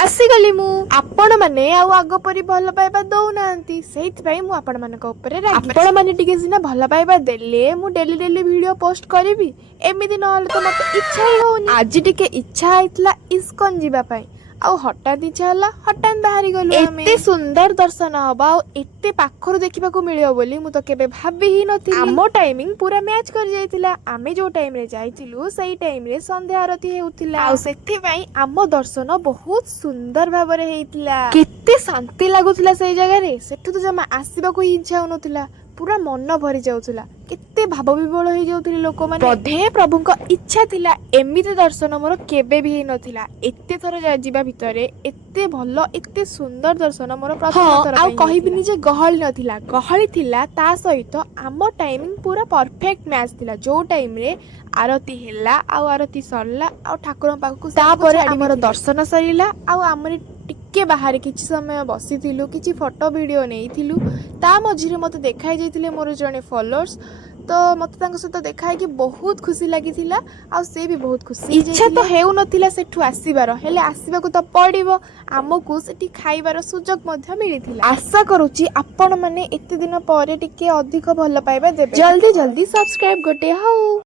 आसीगली मु आपण माने आउ आगो परी भल पाइबा दउनांती सेहित पई मु आपण मानक ऊपर रागी आपण माने टिके सिना भल पाइबा देले मु डेली डेली वीडियो पोस्ट करबी एमिति नहले तो मते इच्छा ही होनी आज टिके इच्छा आइतला इस्कन जीवा पई आउ हठात इच्छा हला हठात बाहरी गलु हमें एते सुंदर दर्शन हबा आउ एते पाखरु देखिबा को मिलियो बोली मु तो केबे भाबी ही नथि हमो टाइमिंग पूरा मैच कर जाइतिला आमे जो टाइम रे जाइतिलु सही टाइम रे संध्या आरती हेउतिला आउ सेथि पई आमो दर्शन बहुत सुंदर भाबरे हेइतिला केते शांति लागुतिला सही जगह रे सेठु तो जमा आसीबा को इच्छा होनतिला पूरा मन भरी जाउतिला केते भाव विबोल हो जाउतिले लोक माने बधे प्रभुक इच्छा थिला एमिते दर्शन मोर केबे भी नथिला एते थर जिबा भितरे एते भलो एते सुंदर दर्शन मोर प्रथम थर आ कहिबिनी जे गहली नथिला गहली थिला ता सहित आम टाइमिंग पूरा परफेक्ट मैच थिला जो टाइम रे आरती हैला आ आरती सरला आ ठाकुर पाखु तापर हमर दर्शन सरिला आ हमर टिके बाहर किछि समय बसिथिलु किछि फोटो वीडियो नेइथिलु ता मझिरे मते देखाई जाइतिले मोर जने फॉलोअर्स तो मत तांको सहित देखा कि बहुत खुशी लगी आ से भी बहुत खुशी इच्छा तो हेउ नथिला सेठु आसीबार हेले आसीबाकू तो पड़िबो आमकू सेठी खाइबार सुजोग मध्य मिलिथिला आशा करूची आपण माने एते दिन परे टिके अधिक भल पाइबा देबे जल्दी जल्दी सब्सक्राइब गोटे हाउ।